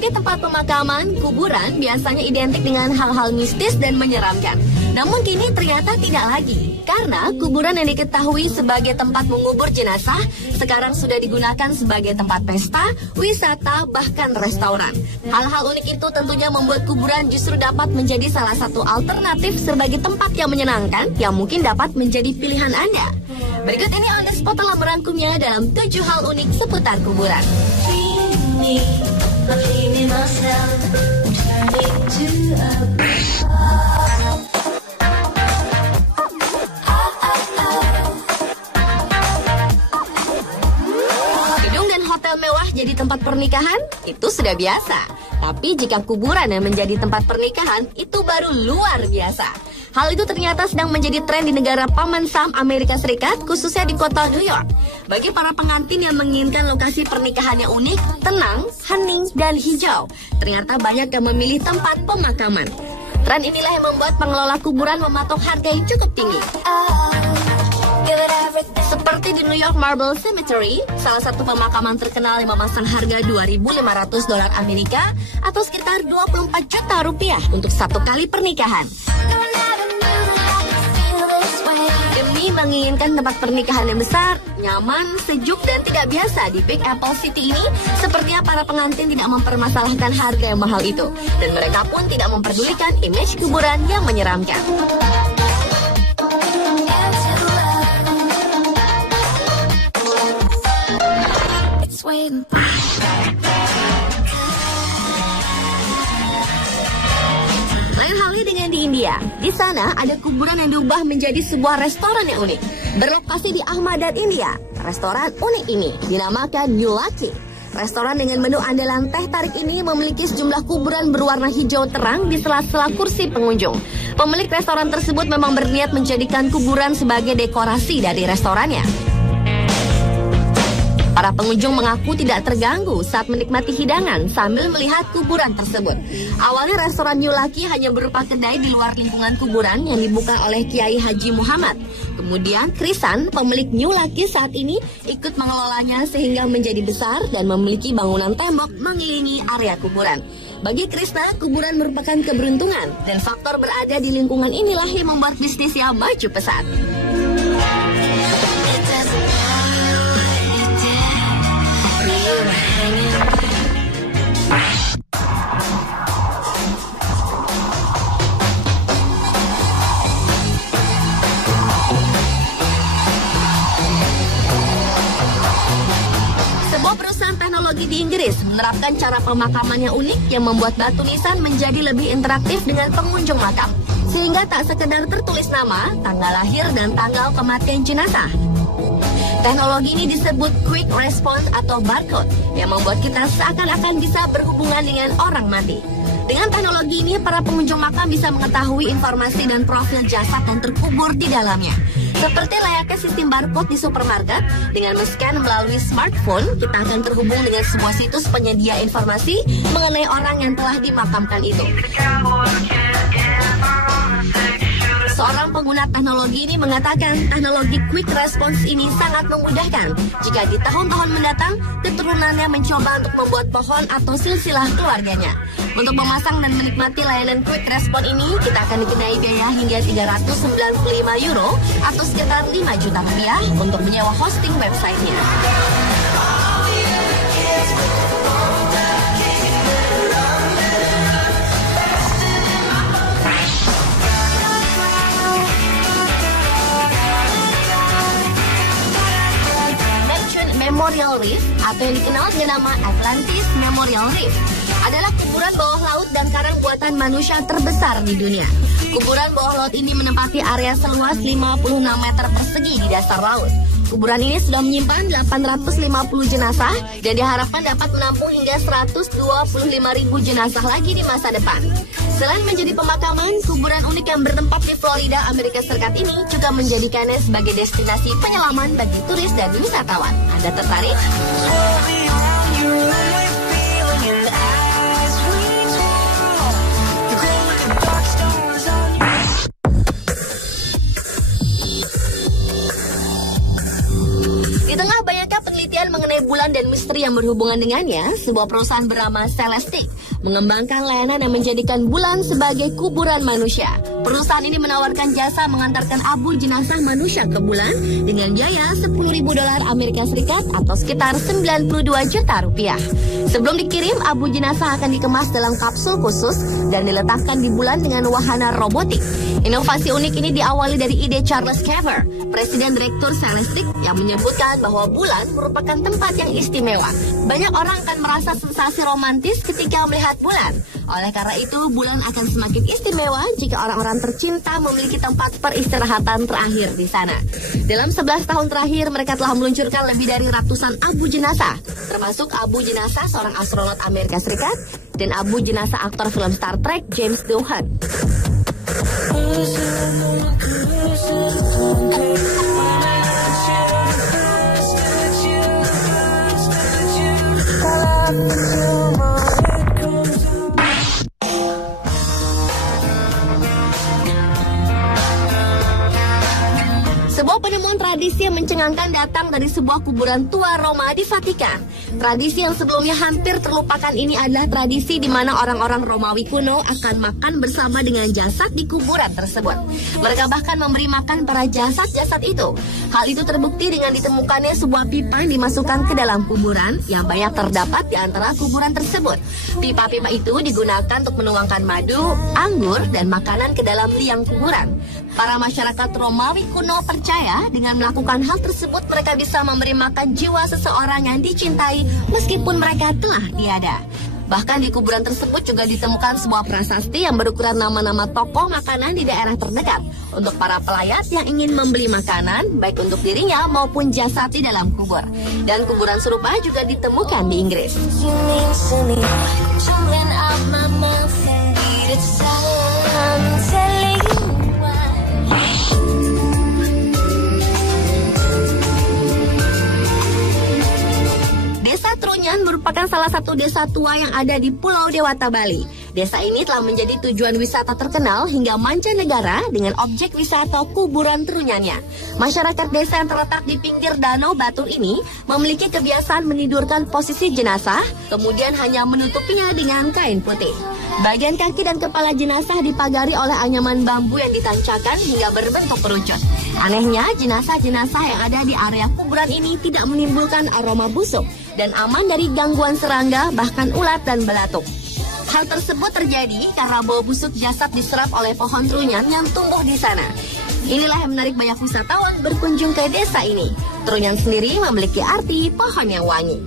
Sebagai tempat pemakaman, kuburan biasanya identik dengan hal-hal mistis dan menyeramkan. Namun kini ternyata tidak lagi, karena kuburan yang diketahui sebagai tempat mengubur jenazah sekarang sudah digunakan sebagai tempat pesta, wisata, bahkan restoran. Hal-hal unik itu tentunya membuat kuburan justru dapat menjadi salah satu alternatif sebagai tempat yang menyenangkan yang mungkin dapat menjadi pilihan Anda. Berikut ini On The Spot telah merangkumnya dalam 7 hal unik seputar kuburan. Jadi tempat pernikahan itu sudah biasa. Tapi jika kuburan yang menjadi tempat pernikahan itu baru luar biasa. Hal itu ternyata sedang menjadi tren di negara Paman Sam Amerika Serikat, khususnya di kota New York. Bagi para pengantin yang menginginkan lokasi pernikahan yang unik, tenang, hening, dan hijau, ternyata banyak yang memilih tempat pemakaman. Tren inilah yang membuat pengelola kuburan mematok harga yang cukup tinggi. Seperti di New York Marble Cemetery, salah satu pemakaman terkenal yang memasang harga $2.500 Amerika atau sekitar 24 juta rupiah untuk satu kali pernikahan. Demi menginginkan tempat pernikahan yang besar, nyaman, sejuk, dan tidak biasa di Big Apple City ini, sepertinya para pengantin tidak mempermasalahkan harga yang mahal itu, dan mereka pun tidak memperdulikan image kuburan yang menyeramkan. Lain halnya dengan di India. Di sana ada kuburan yang diubah menjadi sebuah restoran yang unik. Berlokasi di Ahmedabad, India, restoran unik ini dinamakan New Lucky. Restoran dengan menu andalan teh tarik ini memiliki sejumlah kuburan berwarna hijau terang di sela-sela kursi pengunjung. Pemilik restoran tersebut memang berniat menjadikan kuburan sebagai dekorasi dari restorannya. Para pengunjung mengaku tidak terganggu saat menikmati hidangan sambil melihat kuburan tersebut. Awalnya restoran New Lucky hanya berupa kedai di luar lingkungan kuburan yang dibuka oleh Kiai Haji Muhammad. Kemudian Krisan, pemilik New Lucky saat ini, ikut mengelolanya sehingga menjadi besar dan memiliki bangunan tembok mengelilingi area kuburan. Bagi Krishna, kuburan merupakan keberuntungan dan faktor berada di lingkungan inilah yang membuat bisnisnya maju pesat. Sebuah perusahaan teknologi di Inggris menerapkan cara pemakaman yang unik yang membuat batu nisan menjadi lebih interaktif dengan pengunjung makam, sehingga tak sekedar tertulis nama, tanggal lahir, dan tanggal kematian jenazah. Teknologi ini disebut Quick Response atau barcode yang membuat kita seakan-akan bisa berhubungan dengan orang mati. Dengan teknologi ini, para pengunjung makam bisa mengetahui informasi dan profil jasad yang terkubur di dalamnya. Seperti layaknya sistem barcode di supermarket, dengan men-scan melalui smartphone, kita akan terhubung dengan sebuah situs penyedia informasi mengenai orang yang telah dimakamkan itu. Seorang pengguna teknologi ini mengatakan teknologi Quick Response ini sangat memudahkan jika di tahun-tahun mendatang keturunannya mencoba untuk membuat pohon atau silsilah keluarganya. Untuk memasang dan menikmati layanan Quick Response ini, kita akan dikenai biaya hingga €395 atau sekitar 5 juta rupiah untuk menyewa hosting websitenya. Memorial Reef atau yang dikenal dengan nama Atlantis Memorial Reef adalah kuburan bawah laut dan karang buatan manusia terbesar di dunia. Kuburan bawah laut ini menempati area seluas 56 meter persegi di dasar laut. Kuburan ini sudah menyimpan 850 jenazah dan diharapkan dapat menampung hingga 125.000 jenazah lagi di masa depan. Selain menjadi pemakaman, kuburan unik yang bertempat di Florida, Amerika Serikat ini juga menjadikannya sebagai destinasi penyelaman bagi turis dan wisatawan. Anda tertarik? Di tengah banyaknya penelitian mengenai bulan dan misteri yang berhubungan dengannya, sebuah perusahaan bernama Celestic mengembangkan layanan yang menjadikan bulan sebagai kuburan manusia. Perusahaan ini menawarkan jasa mengantarkan abu jenazah manusia ke bulan dengan biaya $10.000 Amerika Serikat atau sekitar 92 juta rupiah. Sebelum dikirim, abu jenazah akan dikemas dalam kapsul khusus dan diletakkan di bulan dengan wahana robotik. Inovasi unik ini diawali dari ide Charles Caver, Presiden Direktur Celestic, yang menyebutkan bahwa bulan merupakan tempat yang istimewa. Banyak orang akan merasa sensasi romantis ketika melihat bulan. Oleh karena itu, bulan akan semakin istimewa jika orang-orang tercinta memiliki tempat peristirahatan terakhir di sana. Dalam 11 tahun terakhir, mereka telah meluncurkan lebih dari ratusan abu jenazah, termasuk abu jenazah seorang astronot Amerika Serikat dan abu jenazah aktor film Star Trek James Doohan. Sebuah penemuan tradisi yang mencengangkan datang dari sebuah kuburan tua Roma di Vatikan. Tradisi yang sebelumnya hampir terlupakan ini adalah tradisi di mana orang-orang Romawi kuno akan makan bersama dengan jasad di kuburan tersebut. Mereka bahkan memberi makan para jasad-jasad itu. Hal itu terbukti dengan ditemukannya sebuah pipa yang dimasukkan ke dalam kuburan yang banyak terdapat di antara kuburan tersebut. Pipa-pipa itu digunakan untuk menuangkan madu, anggur, dan makanan ke dalam liang kuburan. Para masyarakat Romawi kuno percaya dengan melakukan hal tersebut mereka bisa memberi makan jiwa seseorang yang dicintai meskipun mereka telah tiada. Bahkan di kuburan tersebut juga ditemukan sebuah prasasti yang berukuran nama-nama tokoh makanan di daerah terdekat untuk para pelayat yang ingin membeli makanan baik untuk dirinya maupun jasad di dalam kubur. Dan kuburan serupa juga ditemukan di Inggris. Desa Trunyan merupakan salah satu desa tua yang ada di Pulau Dewata, Bali. Desa ini telah menjadi tujuan wisata terkenal hingga mancanegara dengan objek wisata kuburan Trunyannya. Masyarakat desa yang terletak di pinggir Danau Batur ini memiliki kebiasaan menidurkan posisi jenazah, kemudian hanya menutupinya dengan kain putih. Bagian kaki dan kepala jenazah dipagari oleh anyaman bambu yang ditancapkan hingga berbentuk kerucut. Anehnya, jenazah-jenazah yang ada di area kuburan ini tidak menimbulkan aroma busuk dan aman dari gangguan serangga, bahkan ulat dan belatung. Hal tersebut terjadi karena bau busuk jasad diserap oleh pohon trunyan yang tumbuh di sana. Inilah yang menarik banyak wisatawan berkunjung ke desa ini. Trunyan sendiri memiliki arti pohon yang wangi.